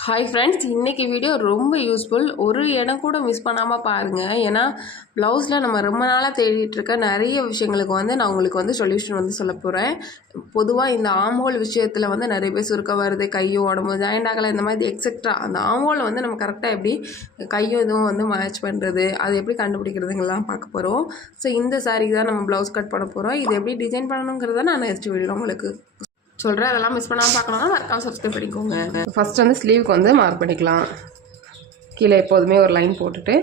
Hi friends இன்றைக்கி video ரொம்ப useful ஒரு இடம் கூட மிஸ் பண்ணாமல் பாருங்கள் ஏன்னா ப்ளவுஸில் நம்ம ரொம்ப நாளாக தேடிட்டுருக்க நிறைய விஷயங்களுக்கு வந்து நான் உங்களுக்கு வந்து சொல்யூஷன் வந்து சொல்ல போகிறேன் பொதுவாக இந்த ஆம்ஹோல் விஷயத்தில் வந்து நிறைய பேர் சுருக்க வருது கையும் உடம்பு ஜாயிண்ட் ஆகலை இந்த மாதிரி எக்ஸெட்ரா அந்த ஆம்ஹோலை வந்து நம்ம கரெக்டாக எப்படி கையும் இதுவும் வந்து மேட்ச் பண்ணுறது அது எப்படி கண்டுபிடிக்கிறதுங்கெல்லாம் பார்க்க போகிறோம் ஸோ இந்த சாரீக்கு தான் நம்ம ப்ளவுஸ் கட் பண்ண போகிறோம் இது எப்படி டிசைன் பண்ணணுங்கிறத நான் நெக்ஸ்ட் வீடியோ உங்களுக்கு சொல்கிறேன் அதெல்லாம் மிஸ் பண்ணாமல் பார்க்கணும்னா மறக்காமல் சப்ஸ்கிரைப் பண்ணிக்கோங்க ஃபஸ்ட் வந்து ஸ்லீவுக்கு வந்து மார்க் பண்ணிக்கலாம். கீழே எப்போதுமே ஒரு லைன் போட்டுட்டு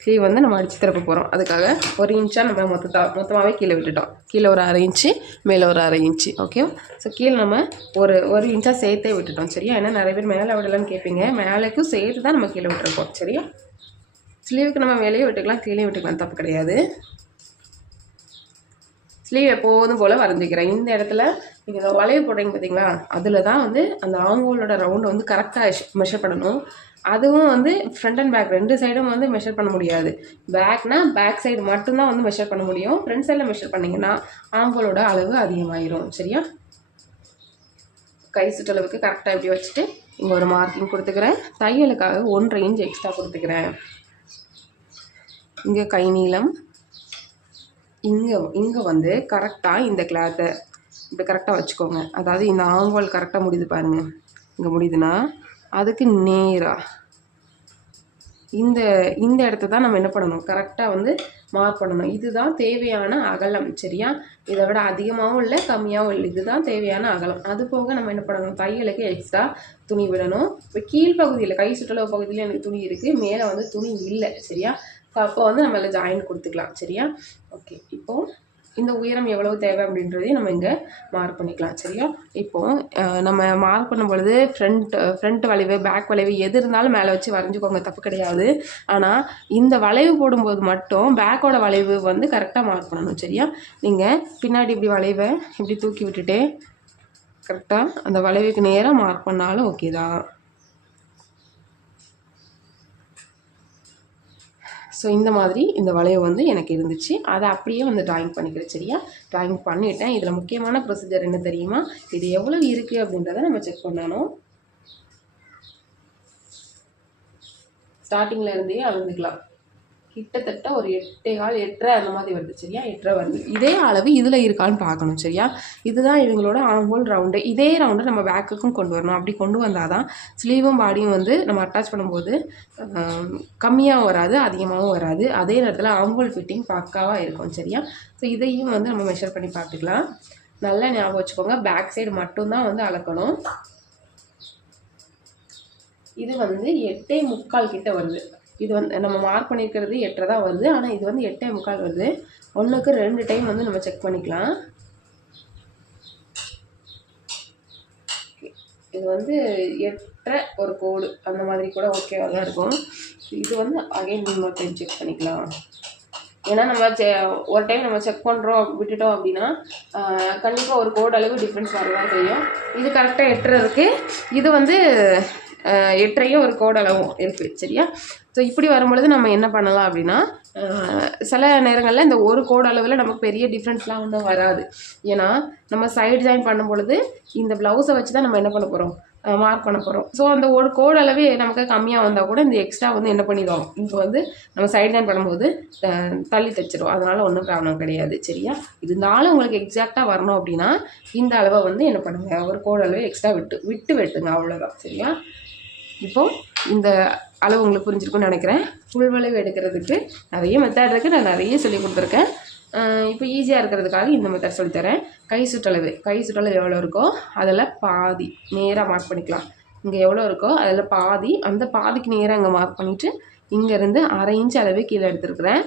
ஸ்லீவ் வந்து நம்ம அடித்து திறப்ப போகிறோம் அதுக்காக ஒரு இன்ச்சாக நம்ம மொத்தத்தா மொத்தமாகவே கீழே விட்டுட்டோம். கீழே ஒரு அரை இன்ச்சு மேலே ஒரு அரை இன்ச்சு ஓகேவா ஸோ கீழே நம்ம ஒரு ஒரு இன்ச்சாக சேர்த்தே விட்டுட்டோம் சரியா? ஏன்னா நிறைய பேர் மேலே விடலான்னு கேட்பீங்க. மேலேக்கும் சேர்த்து தான் நம்ம கீழே விட்டுருக்கோம் சரியா? ஸ்லீவுக்கு நம்ம மேலேயே விட்டுக்கலாம் கீழே விட்டுக்கலாம் தப்பு கிடையாது. ஸ்லீவ் எப்போதும் போல் வரைஞ்சிக்கிறேன். இந்த இடத்துல நீங்கள் இந்த வளைவு போடுறீங்க பார்த்தீங்களா அதில் தான் வந்து அந்த ஆங்கோலோட ரவுண்டை வந்து கரெக்டாக மெஷர் பண்ணணும். அதுவும் வந்து ஃப்ரண்ட் அண்ட் பேக் ரெண்டு சைடும் வந்து மெஷர் பண்ண முடியாது. பேக்னா பேக் சைடு மட்டும்தான் வந்து மெஷர் பண்ண முடியும். ஃப்ரண்ட் சைடில் மெஷர் பண்ணிங்கன்னா ஆங்கோலோட அளவு அதிகமாயிரும். சரியா? கை சுற்றளவுக்கு கரெக்டாக இப்படி வச்சுட்டு இங்கே ஒரு மார்க்கிங் கொடுத்துக்கிறேன். தையலுக்காக ஒன்றரை இன்ச் எக்ஸ்ட்ரா கொடுத்துக்கிறேன். இங்கே கை நீளம் இங்கே இங்கே வந்து கரெக்டாக இந்த கிளாத்தை இப்படி கரெக்டாக வச்சுக்கோங்க. அதாவது இந்த ஆங்கோல் கரெக்டாக முடியுது பாருங்கள் இங்கே முடியுதுன்னா அதுக்கு நேராக இந்த இந்த இடத்த தான் நம்ம என்ன பண்ணணும்? கரெக்டாக வந்து மார்க் பண்ணணும். இதுதான் தேவையான அகலம் சரியா? இதை விட அதிகமாகவும் இல்லை கம்மியாகவும் இல்லை. இதுதான் தேவையான அகலம். அது போக நம்ம என்ன பண்ணணும்? தையலுக்கு எக்ஸ்ட்ரா துணி விடணும். இப்போ கீழ்ப்பகுதியில் கை சுற்றளவு பகுதியில் எனக்கு துணி இருக்குது மேலே வந்து துணி இல்லை சரியா? ஸோ அப்போ வந்து நம்ம இதில் ஜாயின் கொடுத்துக்கலாம் சரியா? ஓகே இப்போது இந்த உயரம் எவ்வளவு தேவை அப்படின்றதையும் நம்ம இங்கே மார்க் பண்ணிக்கலாம் சரியா? இப்போது நம்ம மார்க் பண்ணும் பொழுது ஃப்ரண்ட் ஃப்ரண்ட் வளைவு பேக் வளைவு எது இருந்தாலும் மேலே வச்சு வரைஞ்சிக்கோங்க தப்பு கிடையாது. ஆனால் இந்த வளைவு போடும்போது மட்டும் பேக்கோட வளைவு வந்து கரெக்டாக மார்க் பண்ணணும் சரியா? நீங்கள் பின்னாடி இப்படி வளைவை இப்படி தூக்கி விட்டுட்டு கரெக்டாக அந்த வளைவுக்கு நேராக மார்க் பண்ணாலும் ஓகே தான். ஸோ இந்த மாதிரி இந்த வளைவு வந்து எனக்கு இருந்துச்சு. அதை அப்படியே வந்து ட்ராயிங் பண்ணிக்கிறேன் சரியா? ட்ராயிங் பண்ணிவிட்டேன் இதில் முக்கியமான ப்ரொசீஜர் என்ன தெரியுமா? இது எவ்வளோ இருக்குது அப்படின்றத நம்ம செக் பண்ணணும். ஸ்டார்டிங்கில் இருந்தே அளந்துக்கலாம் கிட்டத்தட்ட ஒரு எட்டே கால் எட்டரை அந்த மாதிரி வருது சரியா? எட்டரை வருது. இதே அளவு இதில் இருக்கான்னு பார்க்கணும் சரியா? இதுதான் இவங்களோட ஆங்கோல் ரவுண்டு இதே ரவுண்டை நம்ம பேக்குக்கும் கொண்டு வரணும். அப்படி கொண்டு வந்தால் தான் ஸ்லீவும் பாடியும் வந்து நம்ம அட்டாச் பண்ணும்போது கம்மியாகவும் வராது அதிகமாகவும் வராது. அதே நேரத்தில் ஆங்கோல் ஃபிட்டிங் பக்காவாக இருக்கும் சரியா? ஸோ இதையும் வந்து நம்ம மெஷர் பண்ணி பார்த்துக்கலாம். நல்லா ஞாபகம் வச்சுக்கோங்க. பேக் சைடு மட்டும்தான் வந்து அளக்கணும். இது வந்து எட்டே முக்கால் கிட்ட வருது. இது வந்து நம்ம மார்க் பண்ணியிருக்கிறது எட்டரை தான் வருது. ஆனால் இது வந்து எட்டே முக்கால் வருது. ஒன்றுக்கு ரெண்டு டைம் வந்து நம்ம செக் பண்ணிக்கலாம். இது வந்து எட்டரை ஒரு கோடு அந்த மாதிரி கூட ஓகேவாக தான் இருக்கும். இது வந்து அகைன் இன்னொரு டைம் செக் பண்ணிக்கலாம். ஏன்னா நம்ம செ ஒரு டைம் நம்ம செக் பண்ணுறோம் விட்டுட்டோம் அப்படின்னா கண்டிப்பாக ஒரு கோடு அளவு டிஃப்ரென்ஸ் வரதான் செய்யும் இது கரெக்டாக எட்டுறதுக்கு இது வந்து எட்டரையும் ஒரு கோடளவும் இருக்குது சரியா? ஸோ இப்படி வரும்பொழுது நம்ம என்ன பண்ணலாம் அப்படின்னா சில நேரங்களில் இந்த ஒரு கோடு அளவில் நமக்கு பெரிய டிஃப்ரென்ஸ்லாம் ஒன்றும் வராது. ஏன்னா நம்ம சைடு ஜாயின் பண்ணும் பொழுது இந்த ப்ளவுஸை வச்சு தான் நம்ம என்ன பண்ண போகிறோம் மார்க் பண்ண போகிறோம் ஸோ அந்த ஒரு கோடு அளவே நமக்கு கம்மியாக வந்தால் கூட இந்த எக்ஸ்ட்ரா வந்து என்ன பண்ணிடுவோம் இப்போ வந்து நம்ம சைடு ஜாயின் பண்ணும்போது தள்ளி தைச்சிரும். அதனால் ஒன்றும் ப்ராப்ளம் கிடையாது சரியா? இருந்தாலும் உங்களுக்கு எக்ஸாக்டாக வரணும் அப்படின்னா இந்த அளவை வந்து என்ன பண்ணுங்கள் ஒரு கோடு அளவு எக்ஸ்ட்ரா விட்டு விட்டு வெட்டுங்க அவ்வளோதான் சரியா? இப்போது இந்த அளவு உங்களுக்கு புரிஞ்சிருக்கும்னு நினைக்கிறேன். ஃபுல் வளைவு எடுக்கிறதுக்கு நிறைய மெத்தட் இருக்குது நான் நிறைய சொல்லி கொடுத்துருக்கேன். இப்போ ஈஸியாக இருக்கிறதுக்காக இந்த மெத்தட் சொல்லித்தரேன் கை சுற்றளவு. கை சுற்றளவு எவ்வளோ இருக்கோ அதில் பாதி நேராக மார்க் பண்ணிக்கலாம். இங்கே எவ்வளோ இருக்கோ அதில் பாதி அந்த பாதிக்கு நேராக இங்கே மார்க் பண்ணிவிட்டு இங்கேருந்து அரை இன்ச் அளவு கீழே எடுத்துருக்குறேன்.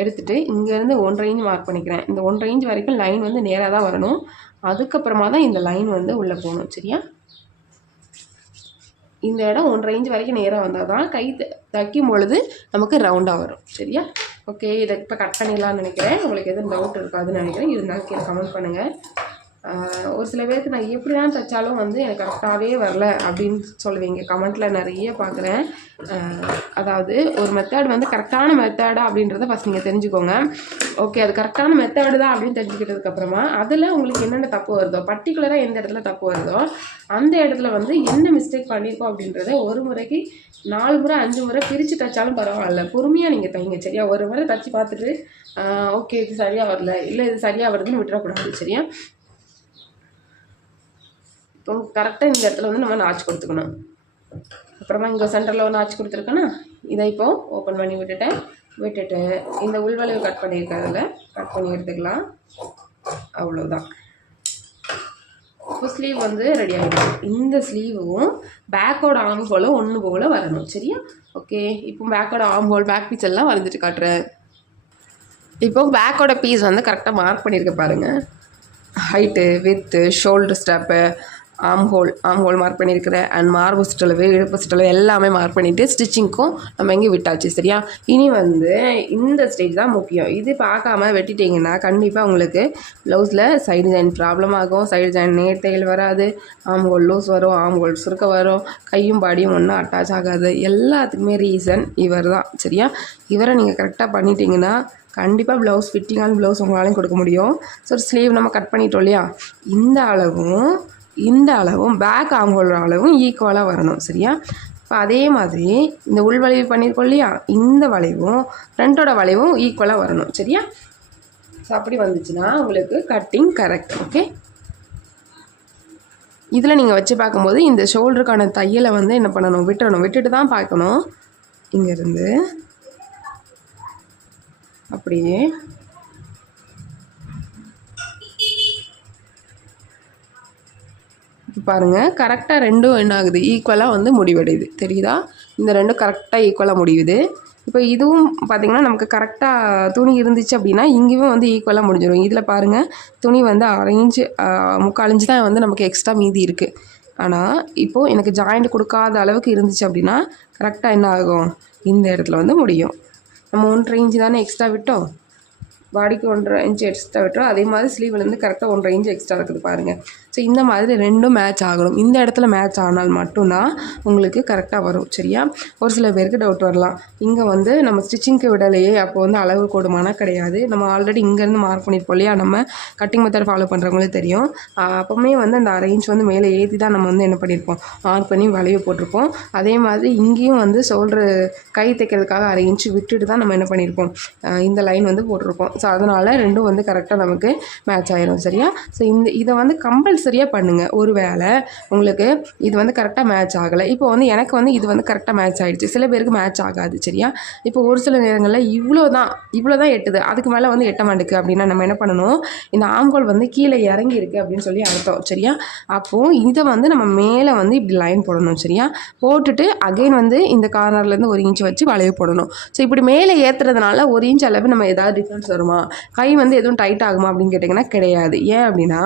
எடுத்துகிட்டு இங்கேருந்து ஒன்றரை இன்ச் மார்க் பண்ணிக்கிறேன். இந்த ஒன்றரை இன்ச் வரைக்கும் லைன் வந்து நேராக தான் வரணும். அதுக்கப்புறமா தான் இந்த லைன் வந்து உள்ளே போகணும். சரியா? இந்த இடம் ஒன்றரை ரேஞ்ச் வரைக்கும் நேராக வந்தால் தான் கை தைக்கும் பொழுது நமக்கு ரவுண்டாக வரும். சரியா? ஓகே இதை இப்போ கட் பண்ணிடலாம்னு நினைக்கிறேன். உங்களுக்கு எதுவும் டவுட் இருக்காதுன்னு நினைக்கிறேன். இருந்தாலும் கீழே கமெண்ட் பண்ணுங்கள் ஒரு சில பேருக்கு நான் எப்படி தான் தைச்சாலும் வந்து எனக்கு கரெக்டாகவே வரல அப்படின்னு சொல்லுவீங்க. கமெண்ட்டில் நிறைய பார்க்குறேன். அதாவது ஒரு மெத்தேடு வந்து கரெக்டான மெத்தேடா அப்படின்றத ஃபஸ்ட் நீங்கள் தெரிஞ்சுக்கோங்க. ஓகே அது கரெக்டான மெத்தேடு தான் அப்படின்னு தெரிஞ்சுக்கிட்டதுக்கப்புறமா அதில் உங்களுக்கு என்னென்ன தப்பு வருதோ பர்டிகுலராக எந்த இடத்துல தப்பு வருதோ அந்த இடத்துல வந்து என்ன மிஸ்டேக் பண்ணியிருக்கோம் அப்படின்றத ஒரு முறைக்கு நாலு முறை அஞ்சு முறை பிரித்து தைச்சாலும் பரவாயில்ல. பொறுமையாக நீங்கள் தைங்க சரியா? ஒரு முறை தச்சு பார்த்துட்டு ஓகே இது சரியாக வரல இல்லை இது சரியாக வருதுன்னு விட்டுறக்கூடாது சரியா? இப்போ கரெக்டாக இந்த இடத்துல வந்து நம்ம நாச்சு கொடுத்துக்கணும். அப்புறமா இங்கே சென்டரில் ஒரு நாச்சு கொடுத்துருக்கேன்னா இதை இப்போ ஓப்பன் பண்ணி விட்டுட்டேன். விட்டுட்டு இந்த உள்வளைவு கட் பண்ணியிருக்கிறதுல கட் பண்ணி எடுத்துக்கலாம். அவ்வளோதான் இப்போ ஸ்லீவ் வந்து ரெடி ஆகிடும் இந்த ஸ்லீவும் பேக்கோட ஆம் ஹோலும் ஒன்று போல் வரணும். சரியா? ஓகே இப்போ பேக்கோட ஆம் ஹோல் பேக் பீஸ் எல்லாம் வரைஞ்சிட்டு காட்டுறேன். இப்போ பேக்கோட பீஸ் வந்து கரெக்டாக மார்க் பண்ணியிருக்க பாருங்கள் height width shoulder step armhole armhole mark பண்ணியிருக்கிறேன் அண்ட் மார்பு சுற்றளவு இடுப்பு சுற்றளவு எல்லாமே மார்க் பண்ணிவிட்டு ஸ்டிச்சிங்க்கும் நம்ம எங்கே விட்டாச்சு சரியா? இனி வந்து இந்த ஸ்டேஜ் தான் முக்கியம். இது பார்க்காம வெட்டிட்டிங்கன்னா கண்டிப்பாக உங்களுக்கு ப்ளவுஸில் சைடு ஜாயின் ப்ராப்ளம் ஆகும். சைடு ஜாயின் நேர்த்தையில் வராது. ஆம் ஹோல் லூஸ் வரும் ஆம் ஹோல் சுருக்க வரும். கையும் பாடியும் ஒன்றும் அட்டாச் ஆகாது. எல்லாத்துக்குமே ரீசன் இவர் தான் சரியா? இவரை நீங்கள் கரெக்டாக பண்ணிட்டீங்கன்னா கண்டிப்பாக ப்ளவுஸ் ஃபிட்டிங்கான ப்ளவுஸ் உங்களாலையும் கொடுக்க முடியும். ஸோ ஸ்லீவ் நம்ம கட் பண்ணிட்டோம் இல்லையா? இந்த அளவும் இந்த அளவும் பேக் ஆங்கோல் அளவும் ஈக்குவலாக வரணும் சரியா? இப்போ அதே மாதிரி இந்த உள் வளைவு பண்ணியிருக்கோம் இல்லையா? இந்த வளைவும் ஃப்ரண்ட்டோட வளைவும் ஈக்குவலாக வரணும் சரியா? ஸோ அப்படி வந்துச்சுன்னா உங்களுக்கு கட்டிங் கரெக்ட் ஓகே இதில் நீங்கள் வச்சு பார்க்கும்போது இந்த ஷோல்டருக்கான தையலை வந்து என்ன பண்ணணும்? விட்டுறணும். விட்டுட்டு தான் பார்க்கணும். இங்கேருந்து அப்படியே பாருங்கள் கரெக்டாக ரெண்டும் என்ன ஆகுது. ஈக்குவலாக வந்து முடிவடையுது. தெரியுதா? இந்த ரெண்டும் கரெக்டாக ஈக்குவலாக முடியுது. இப்போ இதுவும் பார்த்திங்கன்னா நமக்கு கரெக்டாக துணி இருந்துச்சு அப்படின்னா இங்கேயும் வந்து ஈக்குவலாக முடிஞ்சிடும் இதில் பாருங்கள் துணி வந்து அரைஞ்சு முக்காலஞ்சு முக்கால் தான் வந்து நமக்கு எக்ஸ்ட்ரா மீதி இருக்குது ஆனால் இப்போது எனக்கு ஜாயிண்ட் கொடுக்காத அளவுக்கு இருந்துச்சு அப்படின்னா கரெக்டாக என்ன ஆகும்? இந்த இடத்துல வந்து முடியும். நம்ம ஒன்றரை இன்ச்சு தானே எக்ஸ்ட்ரா விட்டோம்? பாடிக்கு ஒன்றரை இன்ச் எக்ஸ்ட்ரா விட்டுரும். அதே மாதிரி ஸ்லீவ்லேருந்து கரெக்டாக ஒன்றரை இன்ச்சு எக்ஸ்ட்ரா இருக்குது பாருங்கள் ஸோ இந்த மாதிரி ரெண்டும் மேட்ச் ஆகணும். இந்த இடத்துல மேட்ச் ஆனால் மட்டும்தான் உங்களுக்கு கரெக்டாக வரும் சரியா? ஒரு சில பேருக்கு டவுட் வரலாம். இங்கே வந்து நம்ம ஸ்டிச்சிங்க்கு விடலையே அப்போ வந்து அளவு கூடுமானா கிடையாது. நம்ம ஆல்ரெடி இங்கேருந்து மார்க் பண்ணியிருப்போம் இல்லையா? நம்ம கட்டிங் மெத்தட் ஃபாலோ பண்ணுறவங்களே தெரியும். அப்போவுமே வந்து அந்த அரை இன்ச் வந்து மேலே ஏற்றி தான் நம்ம வந்து என்ன பண்ணியிருப்போம் மார்க் பண்ணி வளைவு போட்டிருப்போம். அதே மாதிரி இங்கேயும் வந்து ஷோல்ட்ரு கை தைக்கிறதுக்காக அரை இன்ச் விட்டுட்டு தான் நம்ம என்ன பண்ணியிருப்போம் இந்த லைன் வந்து போட்டிருப்போம் ஸோ அதனால் ரெண்டும் வந்து கரெக்டாக நமக்கு மேட்ச் ஆயிரும் சரியா? ஸோ இந்த இதை வந்து கம்பல்சரியாக பண்ணுங்கள் ஒரு வேளை உங்களுக்கு இது வந்து கரெக்டாக மேட்ச் ஆகலை. இப்போ வந்து எனக்கு வந்து இது வந்து கரெக்டாக மேட்ச் ஆகிடுச்சு சில பேருக்கு மேட்ச் ஆகாது சரியா? இப்போ ஒரு சில நேரங்களில் இவ்வளோ தான் இவ்வளோ தான் எட்டுது. அதுக்கு மேலே வந்து எட்ட மாட்டேக்கு அப்படின்னா நம்ம என்ன பண்ணணும்? இந்த ஆம்கோல் வந்து கீழே இறங்கி இருக்குது அப்படின்னு சொல்லி அர்த்தம் சரியா? அப்போது இதை வந்து நம்ம மேலே வந்து இப்படி லைன் போடணும் சரியா? போட்டுட்டு அகைன் வந்து இந்த கார்னர்லேருந்து ஒரு இன்ச் வச்சு வளைவு போடணும். ஸோ இப்படி மேலே ஏற்றுறதுனால ஒரு இன்ச் அளவு நம்ம ஏதாவது டிஃப்ரென்ஸ் வரும்? கை வந்து எதுவும் டைட் ஆகுமா அப்படின்னு கேட்டிங்கன்னா கிடையாது. ஏன் அப்படின்னா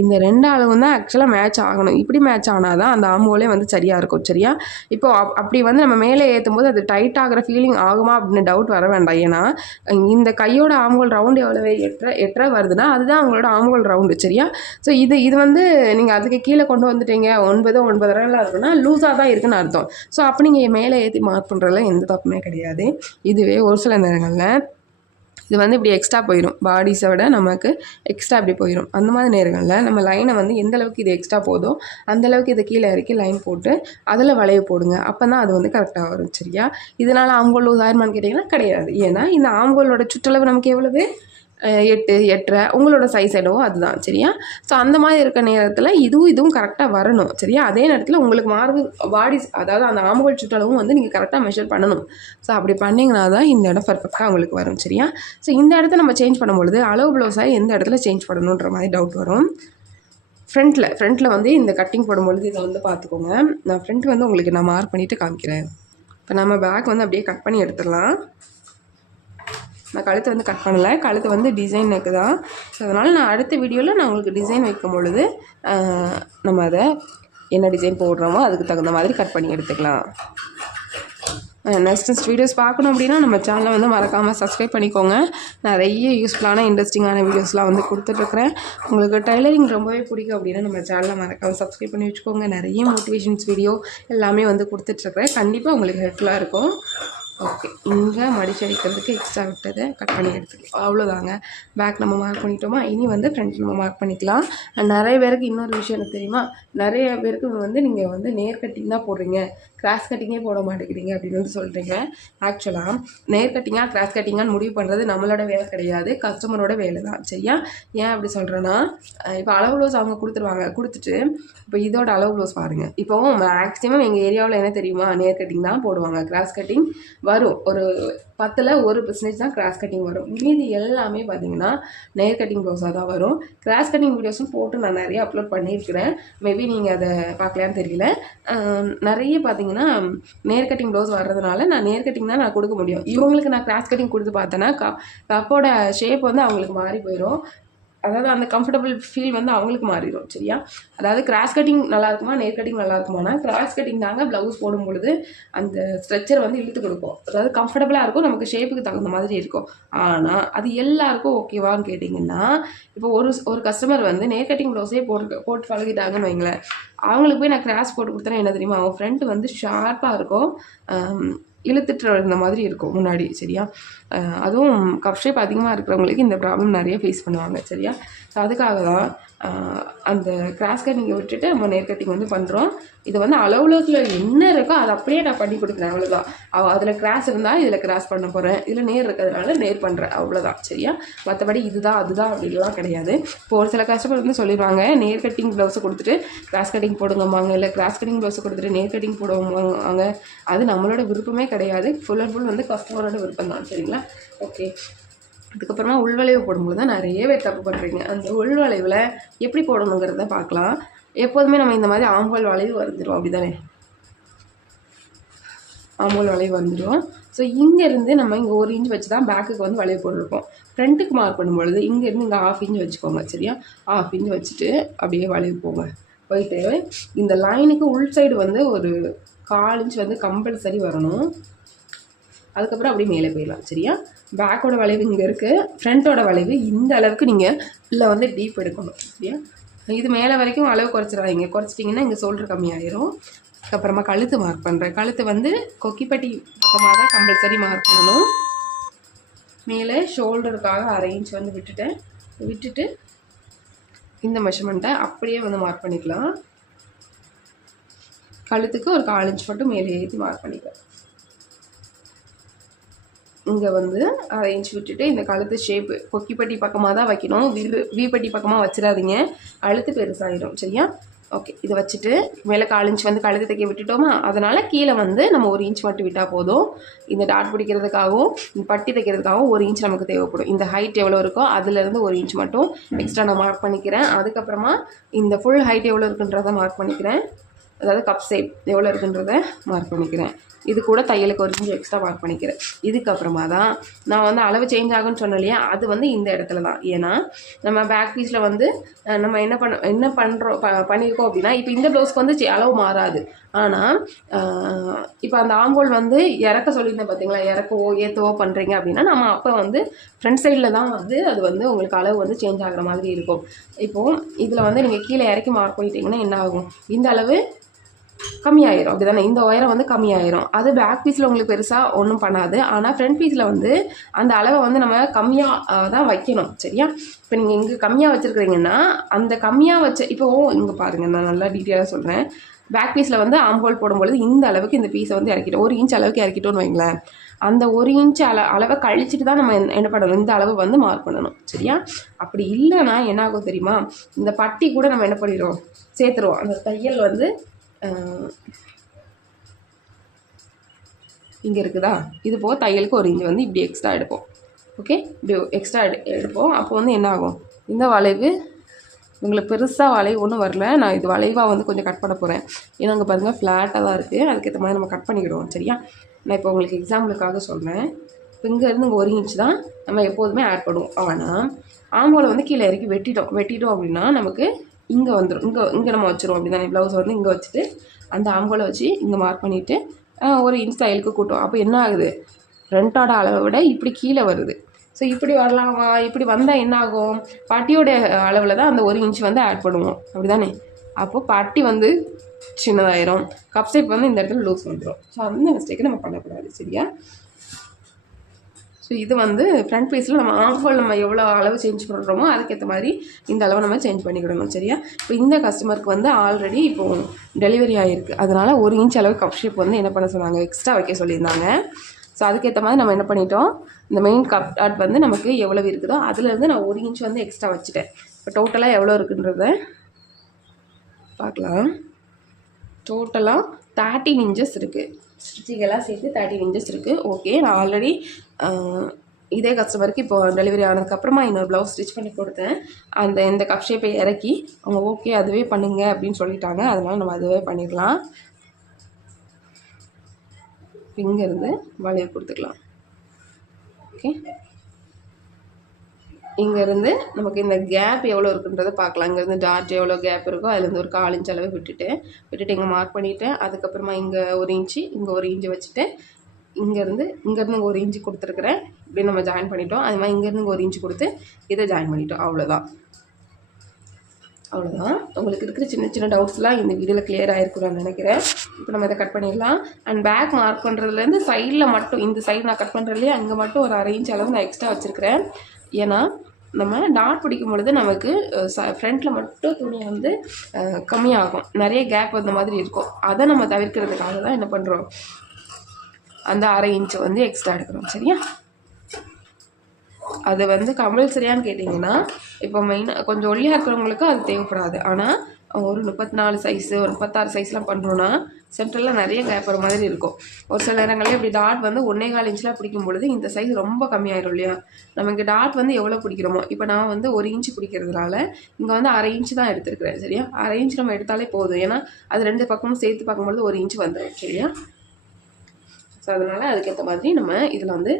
இந்த ரெண்டு அளவும் தான் ஆக்சுவலாக மேட்ச் ஆகணும். இப்படி மேட்ச் ஆனால் தான் அந்த ஆம்போலே வந்து சரியாக இருக்கும் சரியா? இப்போ அப் அப்படி வந்து நம்ம மேலே ஏற்றும் போது அது டைட் ஆகிற ஃபீலிங் ஆகுமா அப்படின்னு டவுட் வர வேண்டாம். ஏன்னா இந்த கையோட ஆம்போல் ரவுண்டு எவ்வளவு எட்டரை எட்டரை வருதுன்னா அதுதான் அவங்களோட ஆம்போல் ரவுண்டு சரியா? ஸோ இது இது வந்து நீங்கள் அதுக்கு கீழே கொண்டு வந்துட்டீங்க ஒன்பது ஒன்பதரைலாம் இருக்குன்னா லூஸாக தான் இருக்குன்னு அர்த்தம். ஸோ அப்போ நீங்கள் மேலே ஏற்றி மார்க் பண்ணுறதுல எந்த தப்புமே கிடையாது. இதுவே ஒரு சில நேரங்களில் இது வந்து இப்படி எக்ஸ்ட்ரா போயிடும் பாடிஸை விட நமக்கு எக்ஸ்ட்ரா இப்படி போயிடும் அந்த மாதிரி நேரங்களில் நம்ம லைனை வந்து எந்த அளவுக்கு இது எக்ஸ்ட்ரா போதோ அந்த அளவுக்கு இதை கீழே இறக்கி லைன் போட்டு அதில் வளைய போடுங்க. அப்போ தான் அது வந்து கரெக்டாக வரும். சரியா? இதனால் ஆம்கோல் உதாரணம்னு கேட்டிங்கன்னா கிடையாது. ஏன்னா இந்த ஆம்கோலோட சுற்றளவு நமக்கு எவ்வளவு? எட்டு எட்டரை உங்களோட சைஸ் என்னவோ அதுதான் சரியா? ஸோ அந்த மாதிரி இருக்க நேரத்தில் இதுவும் இதுவும் கரெக்டாக வரணும் சரியா? அதே நேரத்தில் உங்களுக்கு மார்பு பாடி அதாவது அந்த ஆம்புகள் சுற்றளவும் வந்து நீங்கள் கரெக்டாக மெஷர் பண்ணணும். ஸோ அப்படி பண்ணிங்கன்னா தான் இந்த இடம் பர்ஃபெக்டாக உங்களுக்கு வரும் சரியா? ஸோ இந்த இடத்த நம்ம சேஞ்ச் பண்ணும்பொழுது அளவு ப்ளவுஸாக எந்த இடத்துல சேஞ்ச் பண்ணணுன்ற மாதிரி டவுட் வரும். ஃப்ரண்ட்டில் ஃப்ரண்ட்டில் வந்து இந்த கட்டிங் போடும்பொழுது இதை வந்து பார்த்துக்கோங்க. நான் ஃப்ரண்ட் வந்து உங்களுக்கு நான் மார்க் பண்ணிவிட்டு காமிக்கிறேன். இப்போ நம்ம பேக் வந்து அப்படியே கட் பண்ணி எடுத்துடலாம். நான் கழுத்தை வந்து கட் பண்ணலை. கழுத்து வந்து டிசைன் நெக்கு தான். ஸோ அதனால் நான் அடுத்த வீடியோவில் நான் உங்களுக்கு டிசைன் வைக்கும் பொழுது நம்ம அதை என்ன டிசைன் போடுறோமோ அதுக்கு தகுந்த மாதிரி கட் பண்ணி எடுத்துக்கலாம். நெக்ஸ்ட் நெக்ஸ்ட் வீடியோஸ் பார்க்கணும் அப்படின்னா நம்ம சேனலை வந்து மறக்காமல் சப்ஸ்கிரைப் பண்ணிக்கோங்க. நிறைய யூஸ்ஃபுல்லான இன்ட்ரெஸ்டிங்கான வீடியோஸ்லாம் வந்து கொடுத்துட்ருக்குறேன். உங்களுக்கு டைலரிங் ரொம்பவே பிடிக்கும் அப்படின்னா நம்ம சேனலை மறக்காமல் சப்ஸ்கிரைப் பண்ணி வச்சுக்கோங்க. நிறைய மோட்டிவேஷன்ஸ் வீடியோ எல்லாமே வந்து கொடுத்துட்ருக்குறேன். கண்டிப்பாக உங்களுக்கு ஹெல்ப்ஃபுல்லாக இருக்கும். ஓகே இங்கே மடிச்சு அடிக்கிறதுக்கு எக்ஸ்ட்ரா விட்டதை கட் பண்ணி எடுத்துக்கலாம். அவ்வளோதாங்க பேக் நம்ம மார்க் பண்ணிட்டோமா? இனி வந்து ஃப்ரண்ட் நம்ம மார்க் பண்ணிக்கலாம். நிறைய பேருக்கு இன்னொரு விஷயம் எனக்கு தெரியுமா? நிறைய பேருக்கு வந்து நீங்கள் வந்து நேர் கட்டிங் தான் போடுறீங்க. கிராஸ் கட்டிங்கே போட மாட்டேங்கிறீங்க அப்படின்னு வந்து சொல்கிறீங்க ஆக்சுவலாக நேர் கட்டிங்காக கிராஸ் கட்டிங்கான்னு முடிவு பண்ணுறது நம்மளோட வேலை கிடையாது. கஸ்டமரோட வேலை தான். சரியா? ஏன் அப்படி சொல்கிறேன்னா இப்போ அளவு ப்ளவுஸ் அவங்க கொடுத்துருவாங்க. கொடுத்துட்டு இப்போ இதோட அளவு ப்ளவுஸ் பாருங்கள் இப்போ மேக்ஸிமம் எங்கள் ஏரியாவில் என்ன தெரியுமா? நேர் கட்டிங் தான் போடுவாங்க. கிராஸ் கட்டிங் வரும். ஒரு பத்தில் ஒரு பர்சன்டேஜ் தான் கிராஸ் கட்டிங் வரும். மீதி எல்லாமே பார்த்தீங்கன்னா நேர் கட்டிங் ப்ளவுஸாக தான் வரும். கிராஸ் கட்டிங் வீடியோஸும் போட்டு நான் நிறைய அப்லோட் பண்ணியிருக்கிறேன். மேபி நீங்கள் அதை பார்க்கலான்னு தெரியல. நிறைய பார்த்தீங்கன்னா நேர் கட்டிங் ப்ளவுஸ் வர்றதுனால நான் நேர் கட்டிங் தான் நான் கொடுக்க முடியும். இவங்களுக்கு நான் கிராஸ் கட்டிங் கொடுத்து பார்த்தேன்னா க கப்போட ஷேப் வந்து அவங்களுக்கு மாறி போயிடும் அதாவது அந்த கம்ஃபர்டபுள் ஃபீல் வந்து அவங்களுக்கு மாறிடும் சரியா? அதாவது கிராஸ் கட்டிங் நல்லா இருக்குமா? நேர் கட்டிங் நல்லா இருக்குமானா கிராஸ் கட்டிங் தாங்க ப்ளவுஸ் போடும் பொழுது அந்த ஸ்ட்ரெச்சர் வந்து இழுத்து கொடுக்கும். அதாவது கம்ஃபர்டபுளாக இருக்கும் நமக்கு ஷேப்புக்கு தகுந்த மாதிரி இருக்கும். ஆனால் அது எல்லாருக்கும் ஓகேவான்னு கேட்டிங்கன்னா இப்போ ஒரு ஒரு கஸ்டமர் வந்து நேர் கட்டிங் ப்ளவுஸே போட்டு போட்டு பழகிட்டாங்கன்னு வைங்களேன். அவங்களுக்கு போய் நான் கிராஸ் போட்டு கொடுத்தேன்னா என்ன தெரியுமா? அவங்க ஃப்ரண்ட் வந்து ஷார்ப்பாக இருக்கும் இழுத்துட்டு இருந்த மாதிரி இருக்கும் முன்னாடி சரியா? அதுவும் கஃப் ஷேப் அதிகமாக இருக்கிறவங்களுக்கு இந்த ப்ராப்ளம் நிறைய ஃபேஸ் பண்ணுவாங்க சரியா? ஸோ அதுக்காக தான் அந்த கிராஸ் கட்டிங்கை விட்டுட்டு நம்ம நேர் கட்டிங் வந்து பண்ணுறோம் இது வந்து அளவுலகத்தில் என்ன இருக்கோ அதை அப்படியே நான் பண்ணி கொடுக்குறேன் அவ்வளோதான் அதில் கிராஸ் இருந்தால் இதில் கிராஸ் பண்ண போகிறேன் இதில் நேர் இருக்கிறதுனால நேர் பண்ணுறேன் அவ்வளோதான் சரியா? மற்றபடி இதுதான் அதுதான் அப்படின்லாம் கிடையாது. இப்போ ஒரு சில கஸ்டமர் வந்து சொல்லிடுவாங்க நேர் கட்டிங் ப்ளவுஸை கொடுத்துட்டு கிராஸ் கட்டிங் போடுங்கம்பாங்க இல்லை கிராஸ் கட்டிங் ப்ளவுஸை கொடுத்துட்டு நேர் கட்டிங் போடுவாங்க அது நம்மளோட விருப்பமே கிடையாது. ஃபுல் அண்ட் ஃபுல் வந்து கஸ்டமரோட விருப்பம் தான் சரிங்களா? ஓகே. அதுக்கப்புறமா உள்வளைவு போடும்போது தான் நிறைய பேர் தப்பு பண்ணுறீங்க அந்த உள்வளைவில் எப்படி போடணுங்கிறத பார்க்கலாம். எப்போதுமே நம்ம இந்த மாதிரி ஆம்பல் வளைவு வந்துடும் அப்படி தானே ஆம்பல் வளைவு வந்துடும் ஸோ இங்கேருந்து நம்ம இங்கே ஒரு இன்ச் வச்சு தான் பேக்குக்கு வந்து வளைவு போட்டிருப்போம் ஃப்ரண்ட்டுக்கு மார்க் பண்ணும்பொழுது இங்கேருந்து இங்கே ஆஃப் இன்ச் வச்சுக்கோங்க சரியா? ஆஃப் இன்ச் வச்சுட்டு அப்படியே வளைவு போங்க. போயிட்டு இந்த லைனுக்கு உள் சைடு வந்து ஒரு கால் இன்ச் வந்து கம்பல்சரி வரணும். அதுக்கப்புறம் அப்படியே மேலே போயிடலாம் சரியா? பேக்கோட வளைவு இங்கே இருக்குது ஃப்ரண்ட்டோட வளைவு இந்த அளவுக்கு நீங்கள் இல்லை வந்து டீப் எடுக்கணும் சரியா? இது மேலே வரைக்கும் அளவு குறைச்சிடாதீங்க. குறைச்சிட்டிங்கன்னா இங்கே ஷோல்டர் கம்மியாயிரும். அதுக்கப்புறமா கழுத்து மார்க் பண்ணுறேன் கழுத்து வந்து கொக்கிப்பட்டி பக்கமாக தான் கம்பல்சரி மார்க் பண்ணணும். மேலே ஷோல்டருக்காக அரை இன்ச் வந்து விட்டுட்டேன். விட்டுட்டு இந்த மெஷர்மெண்ட்டை அப்படியே வந்து மார்க் பண்ணிக்கலாம். கழுத்துக்கு ஒரு கால் இன்ச் மட்டும் மேலே ஏற்றி மார்க் பண்ணிக்கலாம். இங்கே வந்து அரை இன்ச் விட்டுட்டு இந்த கழுத்து ஷேப்பு கொக்கிப்பட்டி பக்கமாக தான் வைக்கணும். வீ வீப்பட்டி பக்கமாக வச்சிடாதீங்க. அழுத்து பெருசாகிடும் சரியா? ஓகே இதை வச்சுட்டு மேலே கால் இன்ச் வந்து கழுத்து தைக்க விட்டுட்டோமா? அதனால் கீழே வந்து நம்ம ஒரு இன்ச் மட்டும் விட்டால் போதும். இந்த டாட் பிடிக்கிறதுக்காகவும் இந்த பட்டி தைக்கிறதுக்காகவும் ஒரு இன்ச் நமக்கு தேவைப்படும். இந்த ஹைட் எவ்வளோ இருக்கோ அதுலேருந்து ஒரு இன்ச் மட்டும் எக்ஸ்ட்ரா நான் மார்க் பண்ணிக்கிறேன். அதுக்கப்புறமா இந்த ஃபுல் ஹைட் எவ்வளோ இருக்குன்றதை மார்க் பண்ணிக்கிறேன். அதாவது கப் ஷேப் எவ்வளோ இருக்குன்றத மார்க் பண்ணிக்கிறேன். இது கூட தையலுக்கு ஒரு கொஞ்சம் எக்ஸ்ட்ரா மார்க் பண்ணிக்கிறேன். இதுக்கப்புறமா தான் நான் வந்து அளவு சேஞ்ச் ஆகும்னு சொன்னேன் இல்லையா? அது வந்து இந்த இடத்துல தான். ஏன்னா நம்ம பேக் பீஸில் வந்து நம்ம என்ன பண்ண என்ன பண்ணுறோம் ப பண்ணியிருக்கோம் அப்படின்னா இப்போ இந்த ப்ளவுஸ்க்கு வந்து அளவு மாறாது. ஆனால் இப்போ அந்த ஆங்கோல் வந்து இறக்க சொல்லியிருந்தேன் பார்த்தீங்களா இறக்கவோ ஏற்றவோ பண்ணுறீங்க அப்படின்னா நம்ம அப்போ வந்து ஃப்ரண்ட் சைடில் தான் வந்து அது வந்து உங்களுக்கு அளவு வந்து சேஞ்ச் ஆகிற மாதிரி இருக்கும். இப்போது இதில் வந்து நீங்கள் கீழே இறக்கி மார்க் பண்ணிட்டீங்கன்னா என்ன ஆகும்? இந்த அளவு கம்மியாயிரும். அப்படிதானே? இந்த உயரம் வந்து கம்மியாயிரும். அது பேக் பீஸில் உங்களுக்கு பெருசாக ஒன்றும் பண்ணாது. ஆனால் ஃப்ரண்ட் பீஸில் வந்து அந்த அளவை வந்து நம்ம கம்மியாக தான் வைக்கணும். சரியா? இப்போ நீங்கள் இங்கே கம்மியாக வச்சுருக்கிறீங்கன்னா அந்த கம்மியாக வச்ச இப்போ இங்கே பாருங்கள் நான் நல்லா டீட்டெயிலாக சொல்கிறேன் பேக் பீஸில் வந்து ஆம்போல் போடும்பொழுது இந்த அளவுக்கு இந்த பீஸை வந்து இறக்கிட்டோம். ஒரு இன்ச் அளவுக்கு இறக்கிட்டோன்னு வைங்களேன். அந்த ஒரு இன்ச் அள அளவை கழிச்சிட்டு தான் நம்ம என்ன- என்ன பண்ணணும்? இந்த அளவு வந்து மார்க் பண்ணணும். சரியா? அப்படி இல்லைன்னா என்ன ஆகும் தெரியுமா? இந்த பட்டி கூட நம்ம என்ன பண்ணிடுவோம்? சேர்த்துருவோம். அந்த தையல் வந்து இங்கே இருக்குதா? இது போக தையலுக்கு ஒரு இஞ்சி வந்து இப்படி எக்ஸ்ட்ரா எடுப்போம். ஓகே இப்படி எக்ஸ்ட்ரா எடு எடுப்போம். அப்போ வந்து என்ன ஆகும்? இந்த வளைவு உங்களுக்கு பெருசாக வளைவு ஒன்றும் வரல. நான் இது வளைவாக வந்து கொஞ்சம் கட் பண்ண போகிறேன் ஏன்னா அங்கே பாருங்கள் ஃப்ளாட்டாக தான் இருக்குது அதுக்கேற்ற மாதிரி நம்ம கட் பண்ணிக்கிடுவோம். சரியா? நான் இப்போ உங்களுக்கு எக்ஸாம்பிளுக்காக சொல்கிறேன் இப்போ இங்கேருந்து இங்கே ஒரு இன்ச் தான் நம்ம எப்போதுமே ஆட் பண்ணுவோம். ஆனால் ஆம்போலை வந்து கீழே இறக்கி வெட்டிட்டோம். வெட்டிட்டோம் அப்படின்னா நமக்கு இங்கே வந்துடும் இங்கே இங்கே நம்ம வச்சுருவோம் அப்படி தானே ப்ளவுஸ் வந்து இங்கே வச்சுட்டு அந்த ஆம்போலை வச்சு இங்கே மார்க் பண்ணிவிட்டு ஒரு இன்ச் தையலுக்கு கூட்டும் அப்போ என்ன ஆகுது? ரெண்டோட அளவை விட இப்படி கீழே வருது. ஸோ இப்படி வரலாமா? இப்படி வந்தால் என்ன ஆகும்? பட்டியோட அளவில் தான் அந்த ஒரு இன்ச் வந்து ஆட் பண்ணுவோம். அப்படி தானே அப்போது பட்டி வந்து சின்னதாயிரும். கப் ஷேப் வந்து இந்த இடத்துல லூஸ் வந்துடும் ஸோ அந்த மிஸ்டேக்கை நம்ம பண்ணக்கூடாது. சரியா? ஸோ இது வந்து ஃப்ரண்ட் பீஸில் நம்ம ஆஃபர் நம்ம எவ்வளோ அளவு சேஞ்ச் பண்ணுறோமோ அதுக்கேற்ற மாதிரி இந்த அளவை நம்ம சேஞ்ச் பண்ணிக்கிடணும் சரியா? இப்போ இந்த கஸ்டமருக்கு வந்து ஆல்ரெடி இப்போது டெலிவரி ஆகிருக்கு அதனால் ஒரு இன்ச் அளவு கப் ஷேப் வந்து என்ன பண்ண சொன்னாங்க? எக்ஸ்ட்ரா வைக்க சொல்லியிருந்தாங்க. ஸோ அதுக்கேற்ற மாதிரி நம்ம என்ன பண்ணிட்டோம்? இந்த மெயின் கப் டாட் வந்து நமக்கு எவ்வளவு இருக்குதோ அதுலேருந்து நான் ஒரு இன்ச் வந்து எக்ஸ்ட்ரா வச்சுட்டேன். இப்போ டோட்டலாக எவ்வளோ இருக்குன்றத பார்க்கலாம். டோட்டலாக தேர்ட்டின் இன்ச்சஸ் இருக்குது ஸ்டிச்சிங்கெல்லாம் சேர்த்து தேர்ட்டின் இன்ச்சஸ் இருக்குது ஓகே நான் ஆல்ரெடி இதே கஸ்டமருக்கு இப்போ டெலிவரி ஆனதுக்கப்புறமா இன்னொரு ப்ளவுஸ் ஸ்டிச் பண்ணி கொடுத்தேன். அந்த இந்த கப் ஷேப்பை இறக்கி அவங்க ஓகே அதுவே பண்ணுங்க அப்படின்னு சொல்லிட்டாங்க. அதனால் நம்ம அதுவே பண்ணிடலாம். இங்கேருந்து வளையல் கொடுத்துக்கலாம். ஓகே இங்கேருந்து நமக்கு இந்த கேப் எவ்வளோ இருக்குன்றதை பார்க்கலாம். இங்கேருந்து டாட் எவ்வளோ கேப் இருக்கோ அதுலேருந்து ஒரு கால் இன்ச் அளவு விட்டுட்டேன் விட்டுட்டு இங்கே மார்க் பண்ணிவிட்டேன் அதுக்கப்புறமா இங்கே ஒரு இன்ச்சு இங்கே ஒரு இன்ச்சு வச்சுட்டு இங்கேருந்து இங்கேருந்து இங்கே ஒரு இன்ச்சு கொடுத்துருக்குறேன். இப்படி நம்ம ஜாயின் பண்ணிட்டோம். அது மாதிரி இங்கேருந்து ஒரு இன்ச்சு கொடுத்து இதை ஜாயின் பண்ணிட்டோம். அவ்வளோதான் அவ்வளோதான் உங்களுக்கு இருக்கிற சின்ன சின்ன டவுட்ஸ்லாம் இந்த வீடியோவில் கிளியர் ஆகிருக்கும் நான் நினைக்கிறேன். இப்போ நம்ம இதை கட் பண்ணிடலாம். அண்ட் பேக் மார்க் பண்ணுறதுலேருந்து சைடில் மட்டும் இந்த சைடு நான் கட் பண்ணுறதுலேயே அங்கே மட்டும் ஒரு அரை இன்ச் அளவு நான் எக்ஸ்ட்ரா வச்சுருக்கிறேன். ஏன்னா நம்ம டாட் பிடிக்கும் பொழுது நமக்கு ச ஃப்ரண்ட்டில் மட்டும் துணி வந்து கம்மியாகும். நிறைய கேப் வந்த மாதிரி இருக்கும். அதை நம்ம தவிர்க்கிறதுக்காக தான் என்ன பண்ணுறோம் அந்த அரை இன்ச்சை வந்து எக்ஸ்ட்ரா எடுக்கிறோம். சரியா? அது வந்து கம்பல்சரியான்னு கேட்டிங்கன்னா இப்போ மெயினாக கொஞ்சம் ஒல்லியாக இருக்கிறவங்களுக்கு அது தேவைப்படாது. ஆனால் ஒரு முப்பத்தி நாலு சைஸு ஒரு முப்பத்தாறு சைஸ்லாம் பண்ணுறோன்னா சென்டரில் நிறைய கேப் வர மாதிரி இருக்கும். ஒரு சில நேரங்களில் இப்படி டாட் வந்து ஒன்றே கால் இன்ச்சில் பிடிக்கும் பொழுது இந்த சைஸ் ரொம்ப கம்மியாயிரும் இல்லையா? நமக்கு டாட் வந்து எவ்வளோ பிடிக்கிறோமோ இப்போ நான் வந்து ஒரு இன்ச்சு பிடிக்கிறதுனால இங்கே வந்து அரை இன்ச்சு தான் எடுத்துருக்கிறேன் சரியா? அரை இன்ச்சு நம்ம எடுத்தாலே போதும். ஏன்னா அது ரெண்டு பக்கமும் சேர்த்து பார்க்கும்பொழுது ஒரு இன்ச் வந்துடும் சரியா? ஸோ அதனால் அதுக்கேற்ற மாதிரி நம்ம இதில் வந்து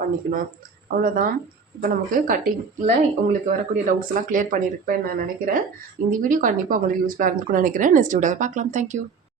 பண்ணிக்கணும். அவ்வளோதான் இப்போ நமக்கு கட்டிங்கில் உங்களுக்கு வரக்கூடிய டவுட்ஸ் எல்லாம் கிளியர் பண்ணியிருப்பேன் நான் நினைக்கிறேன். இந்த வீடியோ கண்டிப்பாக உங்களுக்கு யூஸ்ஃபுல்லாக இருந்திருக்கும்னு நினைக்கிறேன். நெக்ஸ்ட் வீடியோவில் பார்க்கலாம். தேங்க்யூ